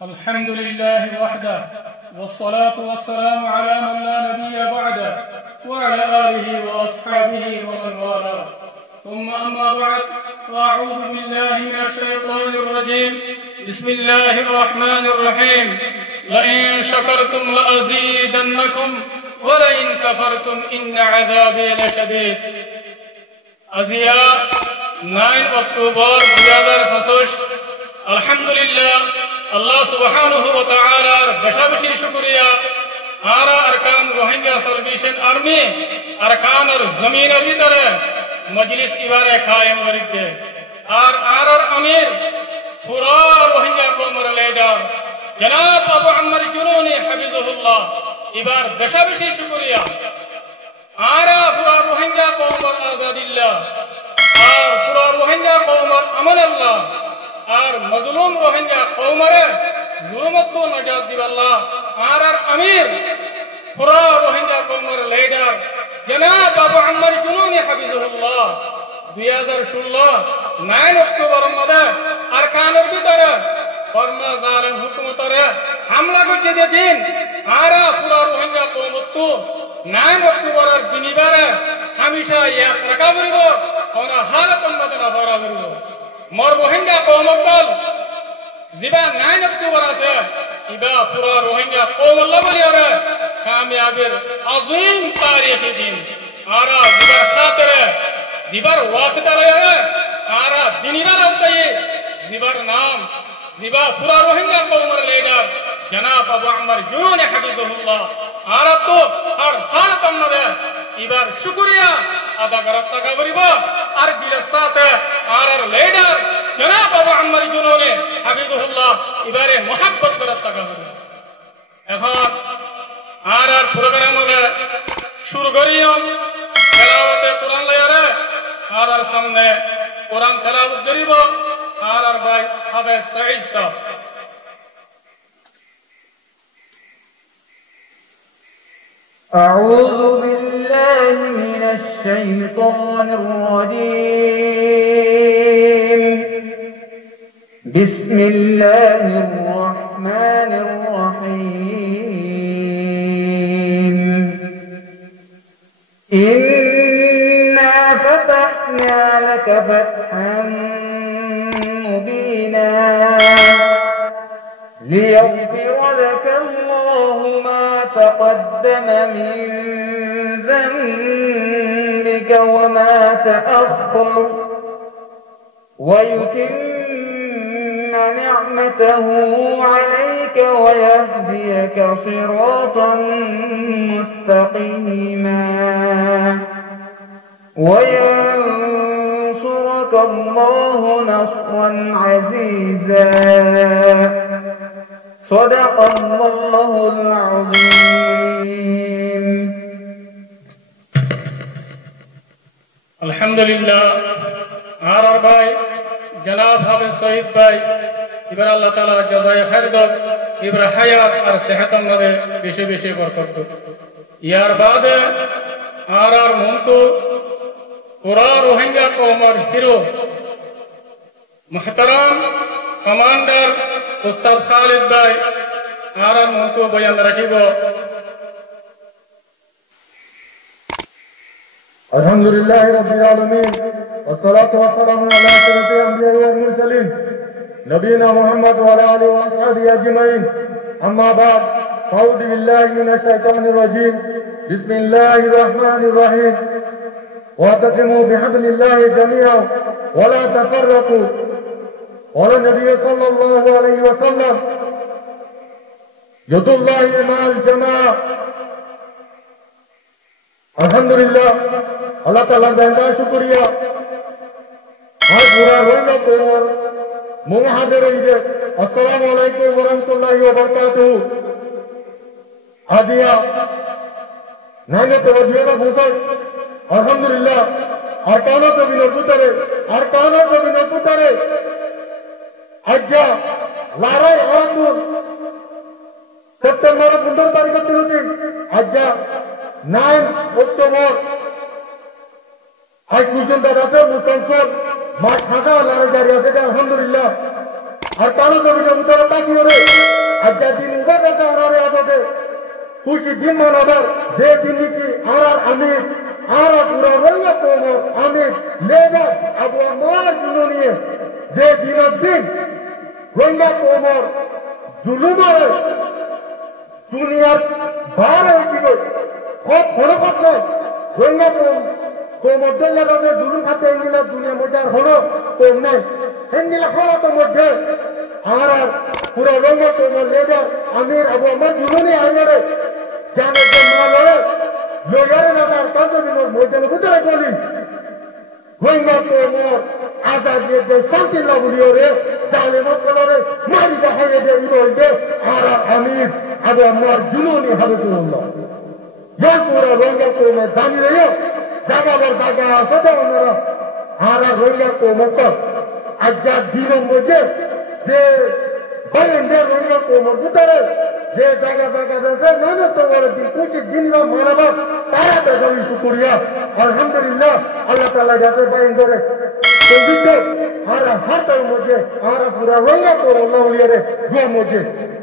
الحمد لله وحده والصلاة والسلام على من لا نبي بعده وعلى آله وأصحابه ومن والاه ثم أما بعد فأعوذ بالله من الشيطان الرجيم بسم الله الرحمن الرحيم لئن شكرتم لأزيدنكم ولئن كفرتم إن عذابي لشديد আজিয়া 9 October 2025 আলহামদুলিল্লাহ আল্লাহ সুবহানাহু ওয়া তাআলার বেশি শুকরিয়া আরা আরকান রোহিঙ্গা সালভেশন আর্মি আরকানের জমিনের ভিতরে মজলিস ইবারে কায়েম করিতে আর আরার আমির পুরা রোহিঙ্গা কওমের লিডার জনাব আবু আম্মার জুনুনি হাফিজাহুল্লাহ ইবার বেশি শুকরিয়া আরা পুরা রোহিঙ্গা কওমের আজাদিল্লাহ আর পুরা রোহিঙ্গা কওমের আমানাল্লাহ আর মজলুম রোহিঙ্গা কওমরে জুলুমত নাজাত দিবাল্লাহ আর আমির পুরা রোহিঙ্গা কওমের লিডার জনাব আবু আম্মার জুনুনি হাফিজাহুল্লাহ 2016 9 অক্টোবর মধ্যে আরকানের ভিতরে বর্মা জালেম হুকুমতরে হামলা করতে দিন আরা পুরা রোহিঙ্গা কওমত 9 অক্টোবরের দিনিবারে হামেশা ইয়াদ রাখা করিব কোন হালতন মধ্যে না ধরা করিব মোর রোহিঙ্গা কওমত বল জিবা 9 অক্টোবর আছে ইবা পুরা রোহিঙ্গা কওমল্লাহ বলিয়ারে কামিয়াবের আযীম তারিখি দিন আরা জিবার খাতিরে জিবার ওয়াসিতা লয়ারে আরা দিনিবার আওতায়ে জিবার নাম জিবা পুরা রোহিঙ্গা কওমের লিডার জনাব আবু আম্মার জুনুনি হাফিজাহুল্লাহ আর তো আর হাল কমনে এবার শুকরিয়া আদা করার টাকা করিব আর দিলের সাথে আর লিডার জনাব আবু আম্মার জুনুনি হাফিজাহুল্লাহ এবারে মোহাব্বত করার টাকা করিব এখন আর প্রোগ্রামে শুরু করিও তেলাওয়াতে কোরআন লয়ারে আর সামনে কোরআন তেলাওয়াত করিব আর ভাই হাফেজ সাঈদ সাহেব أعوذ بالله من الشيطان الرجيم بسم الله الرحمن الرحيم إنا فتحنا لك فتحا مبينا ليغفر لك الله ما تقدم من ذنبك وما تأخر ويتم نعمته عليك ويهديك صراطا مستقيما وينصرك الله نصرا عزيزا صدق الله العظيم الحمد لله আর ভাই জনাব হাফেজ সঈদ ভাই এবার আল্লাহ তাআলা জাযায়ে খায়র দাও এবার হায়াত আর সেহতন মধ্যে বেশি বরকত দাও ইয়ার বাদে আর মনকো পুরা রোহিঙ্গা কওমের হিরো মুহতারাম কমান্ডার উস্তাদ খালিদ ভাই আর মনকো বয়ান রাখিব আলহামদুলিল্লাহ রাব্বিল আলামিন والصلاه والسلام على اشرف الانبياء والمرسلين نبينا محمد وعلى اله واصحابه اجمعين اما بعد اعوذ بالله من الشيطان الرجيم بسم الله الرحمن الرحيم واعتصموا بحبل الله جميعا ولا تفرقوا قال النبي صلى الله عليه وسلم يد الله مع الجماعه আলহামদুলিল্লাহ আল্লাহ তাআলার দরবারে শুকরিয়া আর পুরা রইল তোমার মুহাদের ঈদে আসসালামু আলাইকুম ওয়া রাহমাতুল্লাহি ওয়া বারাকাতুহু হাদিয়া নাইলে তো দিওনা বুঝাই আলহামদুলিল্লাহ আর কানো তো বিনো পুতারে আজ্ঞা লারাই আরাতুন সেপ্টেম্বর 15 তারিখে তিলুদিন আজ্ঞা 9 অক্টোবর আজ পর্যন্ত আছে মুসলমান মাঠ ফাঁকা লড়াই জারি আছে আলহামদুলিল্লাহ আর কারো জমিনের ভিতরে তাকিয়ে রে আর যা দিন উবার কাছে আমার আদতে খুশি দিন মানাবার যে দিন কি আর আমি আর পুরা রঙা তোমার আমি লেবার আবু আমার জন্য নিয়ে যে দিনের দিন রঙা তোমার জুলুমারে দুনিয়ার বার হয়েছিল খুব বড় কথা রঙা তোমার দল্লাদের জুলুম খাতে এগুলা দুনিয়ার মধ্যে আর হলো কম নাই এগুলা হলো তো মধ্যে আর পুরা রঙা তোমার লেবার আমির আবু আমার জুলুনি আইনারে জানে যে মালরে লোয়ারে নাগার কাজবিনোর মধ্যে কোথায় বলি রঙা তোমার আজাদিয়ে দে শান্তি লাগুলিও রে জালেমত কলরে মারি দেখাইয়ে দে ইরোইদে আর আমির আবু আমার জুলুনি হাবিবুল্লাহ ইয়ার পুরা রঙা তোমার জানি রে জাগাবার জায়গা আছে তো ওনারা আর রঙা তোমার আজ্জা দিনের মধ্যে যে বাইরে রঙা তোমার ভিতরে যে জায়গা আছে না তোমার দিন কিছু দিন মানাবার তারা তো সবই শুকরিয়া আলহামদুলিল্লাহ আল্লাহ তাআলা যাতে বাইন করে পবিত্র আর হাতের মধ্যে আর পুরা রঙা তোর আল্লাহ ওলিয়ারে দুয়ার মধ্যে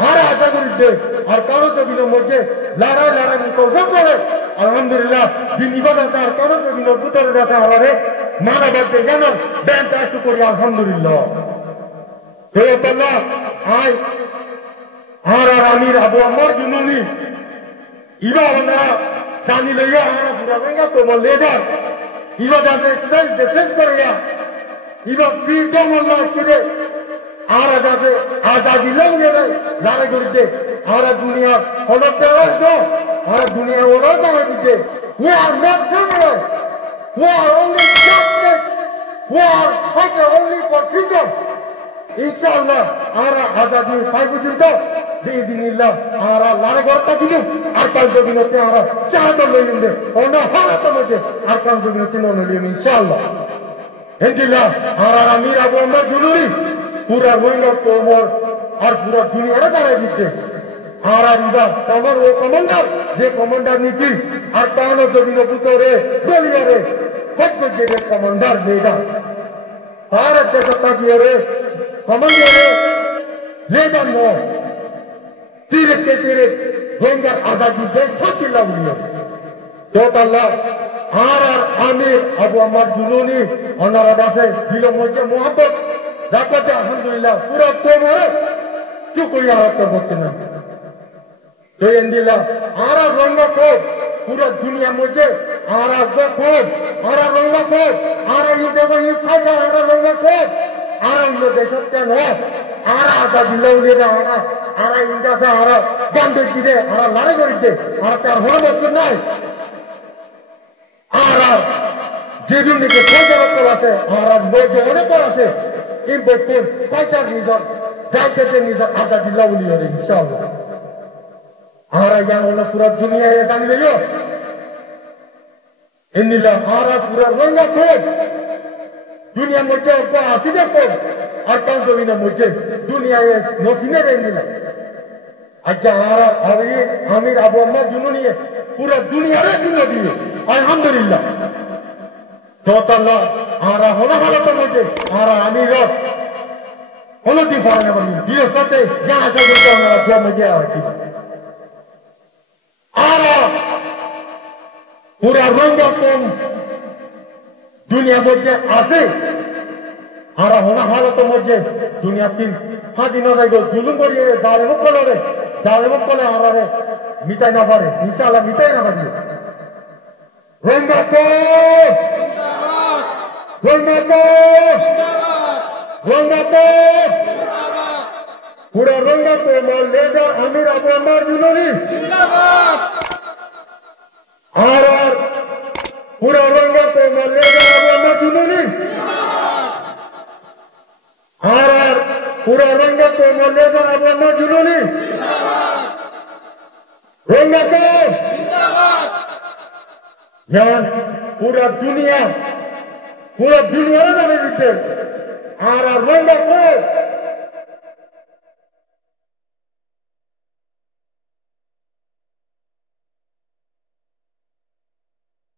আর আশা করি যে আর কারো জমিনের মধ্যে লড়াই মুখোশ করে আলহামদুলিল্লাহ দিন ইবাদত আর কারো জমিনের ভিতরে দেখা হওয়ারে মানাবার যেন ব্যাংকটা শুকরিয়া আলহামদুলিল্লাহ আল্লাহ আয় আর আমির আবু আমার জুনুনি ইবা ওনারা জানি লইয়া আর পুরা রঙা তোমার লেবার ইবা যাতে সেলফ ডিফেন্স করিয়া ইবা ফ্রিডম আল্লাহ চলে আর যাতে আজাদি লাগিয়ে দেয় লড়াই করিতে আর দুনিয়ার হলক দেওয়া আর দুনিয়া ওরা দেওয়া দিতে we are not criminals we are only justice we are fighting only for freedom ইনশাআল্লাহ আর আজাদি পাই পর্যন্ত বিইذنিল্লাহ আর লড়াই করতে দিলে আর কাল জমিনতে আর শাহাদাত লইলেন দে ওনা হারাত মধ্যে আর কাল জমিনতে নলিম ইনশাআল্লাহ ইনশাআল্লাহ আর আমির আবু আমার জুলুরি পুরা রঙা তোমার আর পুরা দুনিয়ারে দাঁড়াই দিতে আর ইবা তোমার ও কমান্ডার যে কমান্ডার নীতি আর তাহলে জমিন ভিতরে দলিয়ারে কত যে কমান্ডার লিডার আর একটা তাকিয়ে রে কমান্ডারে লিডার নো সিরে রঙার আজাদি দেশ সত্যি লাগলো তো আল্লাহ আর আমি আবু আমার জুলুনি ওনারা কাছে দিল মধ্যে মোহাম্মত রাখতে আলহামদুলিল্লাহ পুরো তোমার চুকুরিয়া হত্যা করতে না তো এন্দিল্লাহ আর রঙা কোপ পুরো দুনিয়ার মধ্যে আর কোপ আর রঙা কোপ আর এই দেখো এই খাজা আর রঙা কোপ আর অন্য দেশের কেন আর আজাদি লউলিয়ে আর ইন্দাসা আর গান্ধী দে আর লড়াই করিতে আর তার হলো বছর নাই আর যেদিন নিকে কয়টা লোক আছে আর বইতে অনেক আছে এই বইতে কয়টা নিজর যাইতে নিজর আজাদি লউলিয়ে রে ইনশাআল্লাহ আর ইয়ান হলো পুরো দুনিয়ায় জানি লইও ইন্দিলা আর পুরো রঙা কোপ দুনিয়ার মধ্যে আছে দেখো আর কাউ জমিনের মধ্যে দুনিয়ায় নসিনে রেন্দিলা আচ্ছা আর আমির আবু আম্মা জুনুনি পুরো দুনিয়ারে জন্য দিয়ে আলহামদুলিল্লাহ তো আল্লাহ আর হলো তো মধ্যে আর আমির হলো দি ফারনে বলি দিয়ে সাথে যা আশা করতে আমরা দোয়া মধ্যে আর কি আর পুরো রঙা কম দুনিয়ার মধ্যে আছে আর হোনা হালত মধ্যে দুনিয়া তিন হাদিন জুলুম করিয়ে জালেমত কলে আরে মিটাই না পারে ইনশাআল্লাহ মিটাই না পারে রঙা কোপ রঙা কোপ রঙা কোপ পুরো রঙা তোমার লেডার আমির আবু আমার জুলুনি আর পুরো রঙা তোমার লেডার আবু আমার জুলুনি আর পুরো রঙা তোমার লেডার আবু আমার জুলুনি রঙা কোপ यार पूरा दुनिया नामे दिते और रंगा को